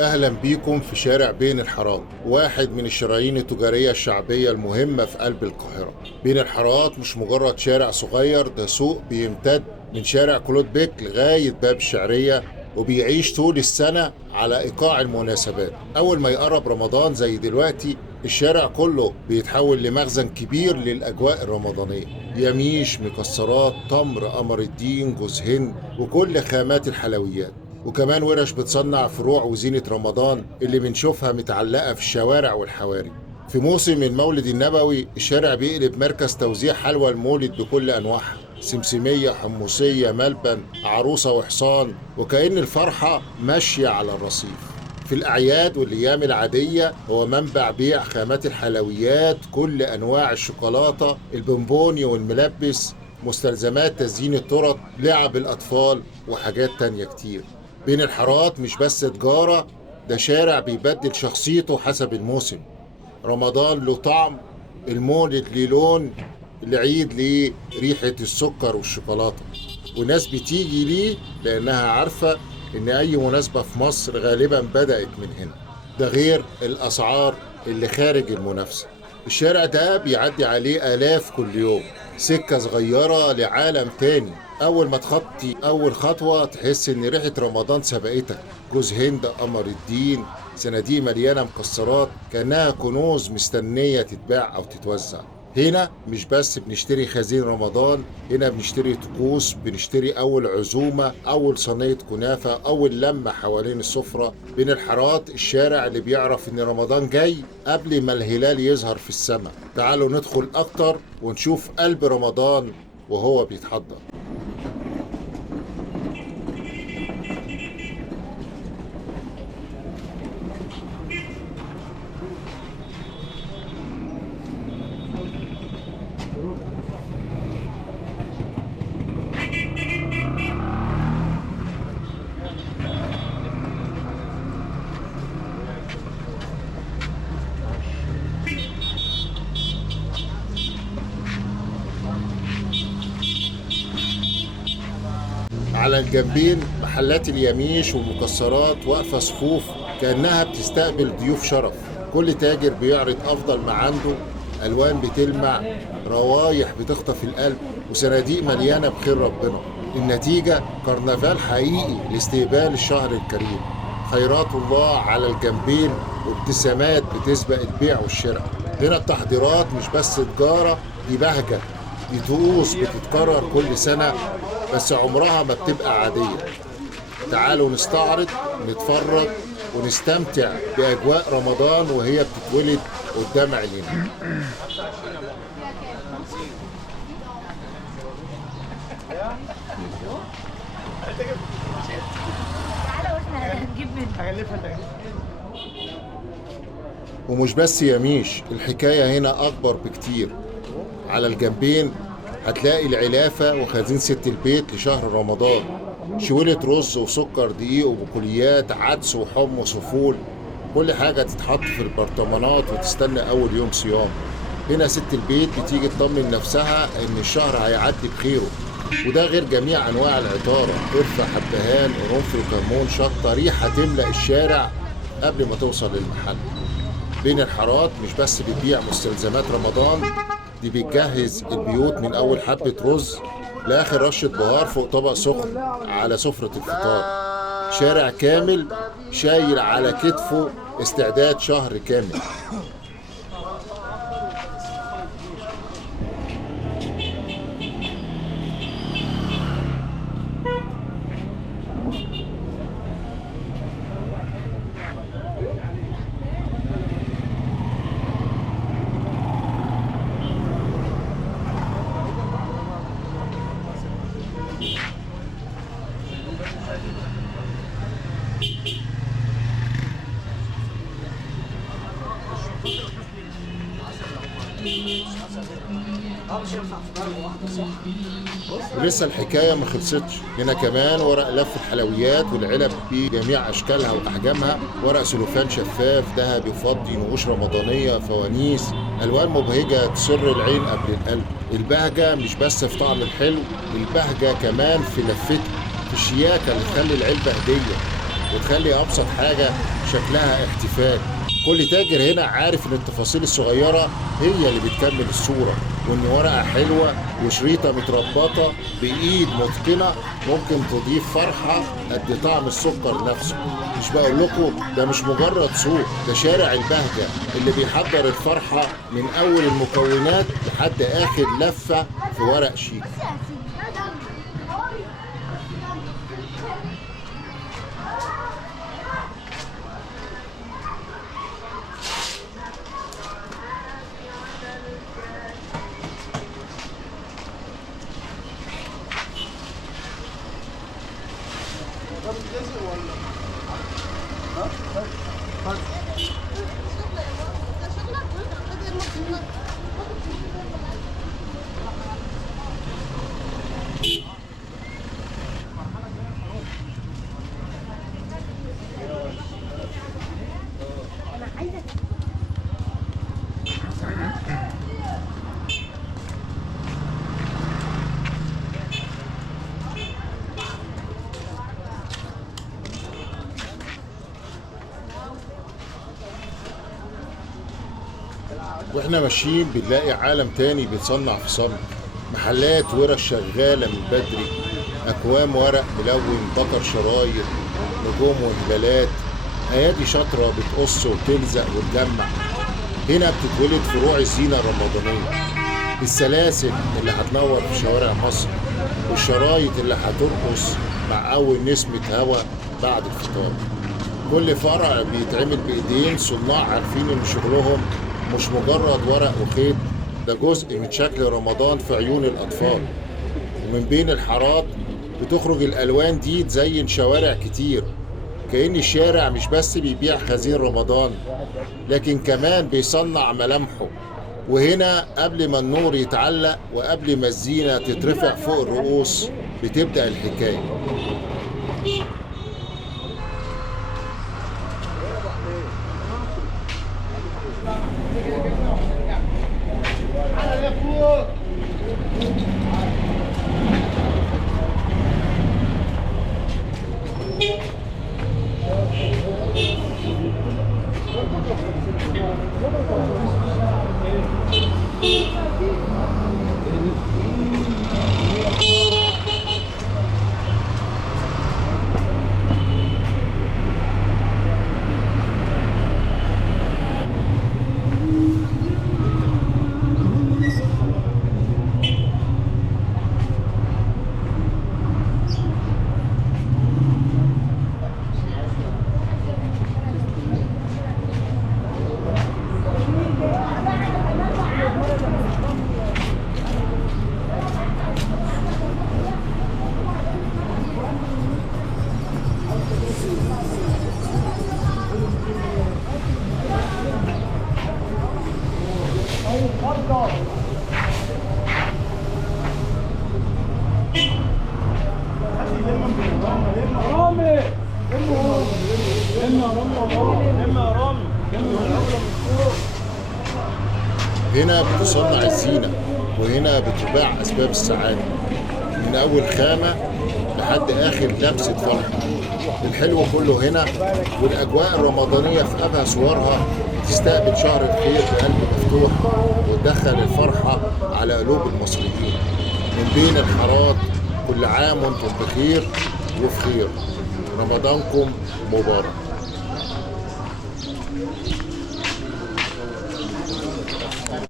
أهلا بيكم في شارع بين الحارات، واحد من الشرايين التجارية الشعبية المهمة في قلب القاهرة. بين الحارات مش مجرد شارع صغير، ده سوق بيمتد من شارع كلود بيك لغاية باب الشعرية، وبيعيش طول السنة على إيقاع المناسبات. أول ما يقرب رمضان زي دلوقتي، الشارع كله بيتحول لمخزن كبير للأجواء الرمضانية. يميش، مكسرات، تمر، قمر الدين، جوز هند، وكل خامات الحلويات. وكمان ورش بتصنع فروع وزينة رمضان اللي بنشوفها متعلقة في الشوارع والحواري. في موسم المولد النبوي الشارع بيقلب مركز توزيع حلوى المولد بكل أنواعها: سمسمية، حمصية، ملبن، عروسة وحصان، وكأن الفرحة ماشية على الرصيف. في الأعياد والأيام العادية هو منبع بيع خامات الحلويات، كل أنواع الشوكولاتة، البونبوني والملبس، مستلزمات تزيين التورت، لعب الأطفال، وحاجات تانية كتير. بين الحارات مش بس تجارة، ده شارع بيبدل شخصيته حسب الموسم. رمضان له طعم، المولد ليه لون، العيد ليه ريحة السكر والشوكولاتة. وناس بتيجي ليه لأنها عارفة إن أي مناسبة في مصر غالبا بدأت من هنا. ده غير الأسعار اللي خارج المنافسة. الشارع ده بيعدي عليه آلاف كل يوم، سكة صغيرة لعالم تاني. أول ما تخطي أول خطوة تحس إن ريحة رمضان سبقتك: جوز هند، قمر الدين، صناديق مليانة مكسرات كأنها كنوز مستنية تتباع أو تتوزع. هنا مش بس بنشتري خزين رمضان، هنا بنشتري طقوس، بنشتري أول عزومة، أول صينية كنافة، أول لمة حوالين السفرة. بين الحارات الشارع اللي بيعرف إن رمضان جاي قبل ما الهلال يظهر في السماء. تعالوا ندخل أكتر ونشوف قلب رمضان وهو بيتحضر. على الجنبين محلات اليميش والمكسرات واقفة صفوف كأنها بتستقبل ضيوف شرف. كل تاجر بيعرض أفضل ما عنده: ألوان بتلمع، روايح بتخطف القلب، وصناديق مليانة بخير ربنا. النتيجة كرنفال حقيقي لاستقبال الشهر الكريم. خيرات الله على الجنبين، وابتسامات بتسبق البيع والشراء. هنا التحضيرات مش بس تجارة، دي بهجة، دي طقوس بتتكرر كل سنة، بس عمرها ما بتبقى عادية. تعالوا نستعرض، نتفرج، ونستمتع بأجواء رمضان وهي بتتولد قدام عينينا. تعالى واحنا هنجيب منه. ومش بس يميش، الحكاية هنا أكبر بكتير. على الجنبين هتلاقي العلافة وخزين ست البيت لشهر رمضان: شويلة رز وسكر دقيق وبقوليات، عدس وحمص وفول، كل حاجة تتحط في البرطمانات وتستنى أول يوم صيام. هنا ست البيت بتيجي تطمن نفسها إن الشهر هيعدي بخيره. وده غير جميع أنواع العطارة: قرفة، حبهان، قرنفل، كمون، شطة، ريحة تملأ الشارع قبل ما توصل للمحل. بين الحارات مش بس بتبيع مستلزمات رمضان، دي بتجهز البيوت من أول حبة رز لآخر رشة بهار فوق طبق سخن على سفرة الفطار. شارع كامل شايل على كتفه استعداد شهر كامل. ولسه الحكاية ما خلصتش، هنا كمان ورق لف الحلويات والعلب بجميع أشكالها وأحجامها: ورق سلوفان شفاف، ذهبي، فضي، نقوش رمضانية، فوانيس، ألوان مبهجة تسر العين قبل القلب. البهجة مش بس في طعم الحلو، البهجة كمان في لفتها، في الشياكة اللي تخلي العلبة هدية. وتخلي أبسط حاجة شكلها احتفال. كل تاجر هنا عارف إن التفاصيل الصغيرة هي اللي بتكمل الصورة، وإن ورقة حلوة وشريطة متربطة بإيد متقنة ممكن تضيف فرحة قد طعم السكر نفسه. مش بقول لكم ده مش مجرد سوق، ده شارع البهجة اللي بيحضر الفرحة من أول المكونات لحد آخر لفة في ورق شيك. واحنا ماشيين بنلاقي عالم تاني بيتصنع في صمت. محلات ورش شغالة من بدري، أكوام ورق ملون، بكر شرايط، نجوم وهلالات، أيادي شاطرة بتقص وتلزق وتجمع. هنا بتتولد فروع الزينة الرمضانية، السلاسل اللي هتنور في شوارع مصر، والشرايط اللي هترقص مع أول نسمة هوا بعد الفطار. كل فرع بيتعمل بإيدين صناع عارفين إن شغلهم مش مجرد ورق وخيط، ده جزء من شكل رمضان في عيون الأطفال. ومن بين الحارات بتخرج الألوان دي تزين شوارع كتير، كأن الشارع مش بس بيبيع خزين رمضان لكن كمان بيصنع ملامحه. وهنا قبل ما النور يتعلق وقبل ما الزينة تترفع فوق الرؤوس بتبدأ الحكاية. هنا بتصنع الزينة، وهنا بتباع أسباب السعادة، من أول خامة لحد آخر لمسة فرحة. الحلو كله هنا، والأجواء الرمضانية في أبهى صورها تستقبل شهر الخير بقلب مفتوح وتدخل الفرحة على قلوب المصريين. من بين الحارات كل عام وانتم بخير وفي خير، رمضانكم مبارك.